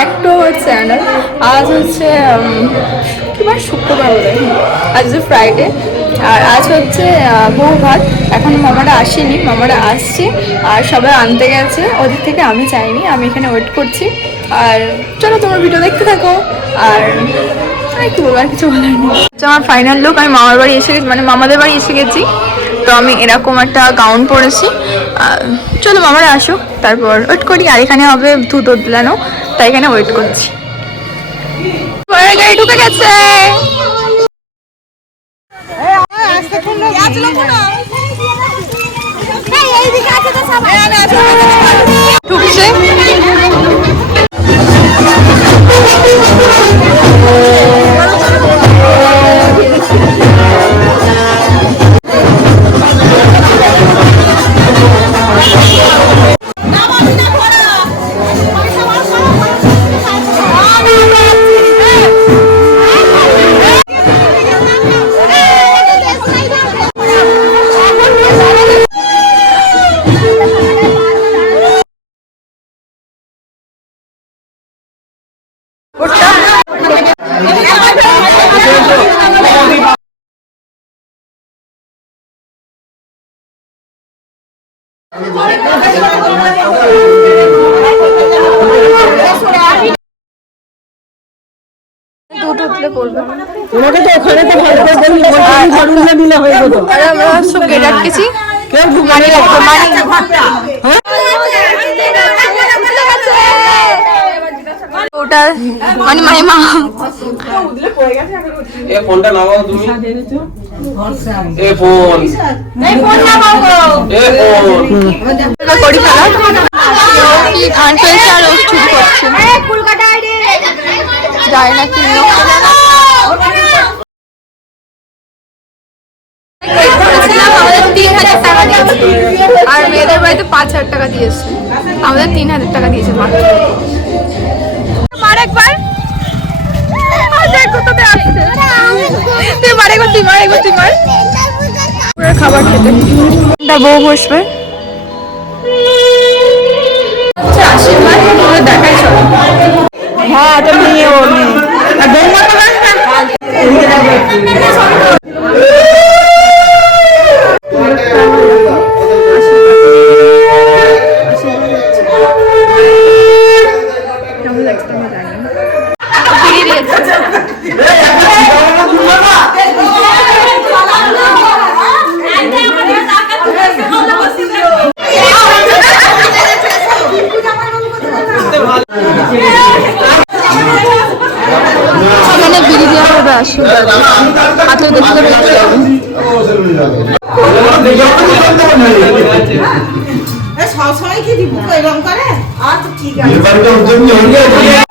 Back to channel আজ হচ্ছে উম, কি বার? শুক্রবার আজ হচ্ছে ফ্রাইডে আর আজ হচ্ছে বউ ভাত এখন মামারা আসেনি মামারা আসছে। আর সবাই আনতে গেছে। ওদের থেকে আমি চাইনি আমি এখানে ওয়েট করছি। আর চলো তোমার ভিডিও দেখতে থাকো। আর কি বলব আর কিছু বলার নেই। আমার ফাইনাল লুক আমি মামার বাড়ি এসে গেছি মানে মামাদের বাড়ি এসে গেছি। তো আমি এরকম একটা গাউন পরেছি। চলো মামারা আসুক তারপর ওয়েট করি। আর এখানে হবে দুধ দোদলানো তাই এখানে ওয়েট করছি। গাড়ি ঢুকে গেছে। ঢুকছে। তোমাকে তো ওখানে তো ভালো করে বলি ওখানে দিলে হয়ে যেত আর আমরা সব গেট আটকেছি কেউ মানি লাগবে ওটা মানে মানে মা এ ফোনটা নামাও তুমি। যায় না কি তিন হাজার টাকা দিয়েছে আর মেয়েদের বাড়িতে পাঁচ হাজার টাকা দিয়েছে। আমাদের তিন হাজার টাকা দিয়েছে একবার দেখ আসছে। তুই মার খাবার খেতে। এটা বউ বসবে। আচ্ছা আশীর্বাদ দেখাই সব হ্যাঁ নিয়ে ও নিয়ে। আর বৌমা তো ফিরিয়ে দিয়েছে এখানে বিড়ি দেওয়া হবে আসুন হাতে দেখতে দেখতে হবে সবসময় কি দিব এরকম করে আচ্ছা ঠিক আছে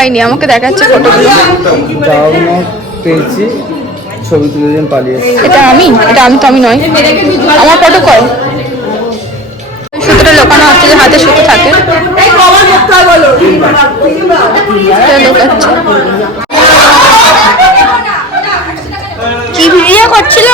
পাইনি আমাকে দেখাচ্ছে ফটোগুলো পেয়েছি ছবি তুলে দিন পালিয়ে এটা আমি এটা আমি তো আমি নয় আমার ফটো কয় সুতোটা লোকানো হচ্ছে যে হাতে সুতো থাকে কি ভিডিও করছিল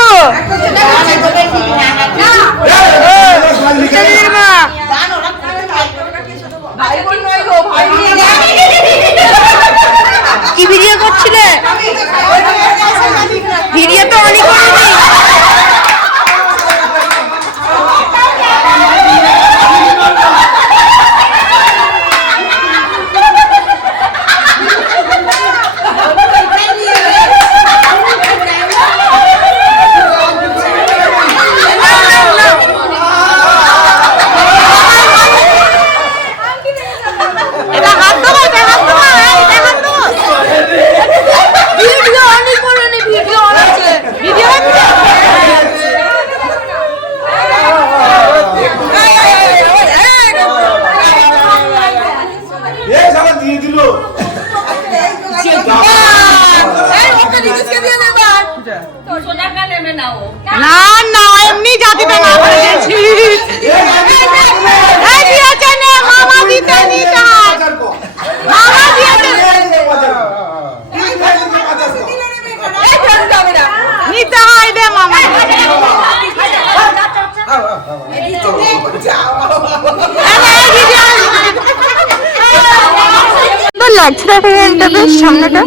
লাগছে দেখা এটা বেশ সামনেটা?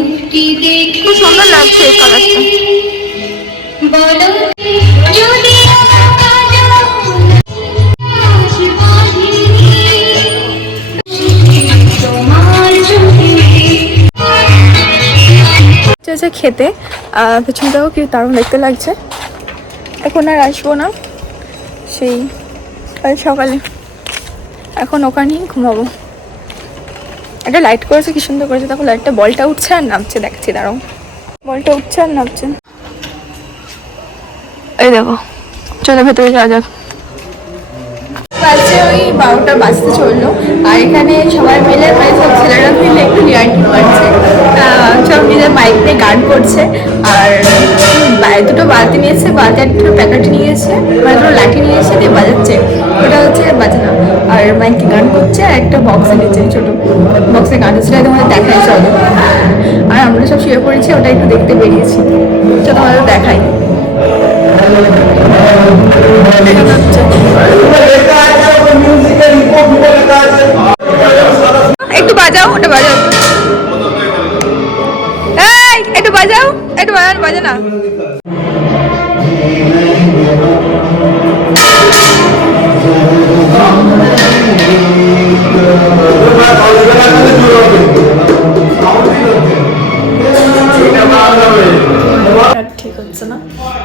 খুব সুন্দর লাগছে এই কালারটা চলছে খেতে পেছনটাও কি দারুণ দেখতে লাগছে। এখন আর আসব না। সেই, কাল সকালে। এখন ওখানেই ঘুমাবো। একটা লাইট করেছে, কি সুন্দর করেছে। তখন লাইটটা বলটা উঠছে আর নামছে দেখছি দাঁড়াও। বলটা উঠছে আর নামছে। এই দেখো, চলো ভেতরে যাওয়া যাক। বাজছে ওই বারোটা বাজতে চলল। আর এখানে সবাই মিলে মানে সব ছেলেরা মিলে একটু রিয়ার্টিং করছে সব মিলে মাইক নিয়ে গান করছে। আর দুটো বালতি নিয়েছে, বালতি আর দুটো প্যাকেট নিয়েছে মানে দুটো লাঠি নিয়েছে দিয়ে বাজাচ্ছে। ওটা হচ্ছে বাজনা। আর মাইকে গান করছে আর একটা বক্সে নিচ্ছে ছোটো বক্সে গান হচ্ছে তোমাদের দেখাই, চলো। আর আমরা সব শুয়ে পড়েছি, ওটা একটু দেখতে বেরিয়েছি। তো তোমাদের দেখাই। হচ্ছে বাজাও ওটা বাজাও। এই একটু বাজাও একটু বাজাও বাজা না। ঠিক হচ্ছে না।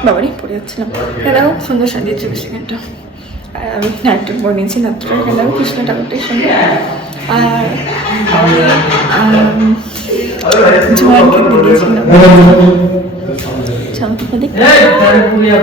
বাবারই পড়ে যাচ্ছিলাম এটাও সুন্দর সাজিয়েছে সেখানটা আর আমি নাট্য পরে নিয়েছি নাট্যটা এখানে কৃষ্ণ ঠাকুরটাই সুন্দর। আর জোয়ান খেতে গিয়েছিলাম চলো তোমরা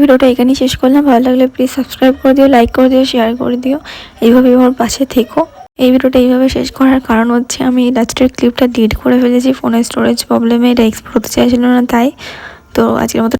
ভিডিওটা এখানেই শেষ করলাম। ভালো লাগলে প্লিজ সাবস্ক্রাইব করে দিও লাইক করে দিও শেয়ার করে দিও। এইভাবে আমার পাশে থেকো। এই ভিডিওটা এইভাবে শেষ করার কারণ হচ্ছে আমি লাস্টের ক্লিপটা ডিলিট করে ফেলেছি ফোনের স্টোরেজ প্রবলেমে এটা এক্সপোর্ট হতে চাইছিল না তাই। তো আজকের মতো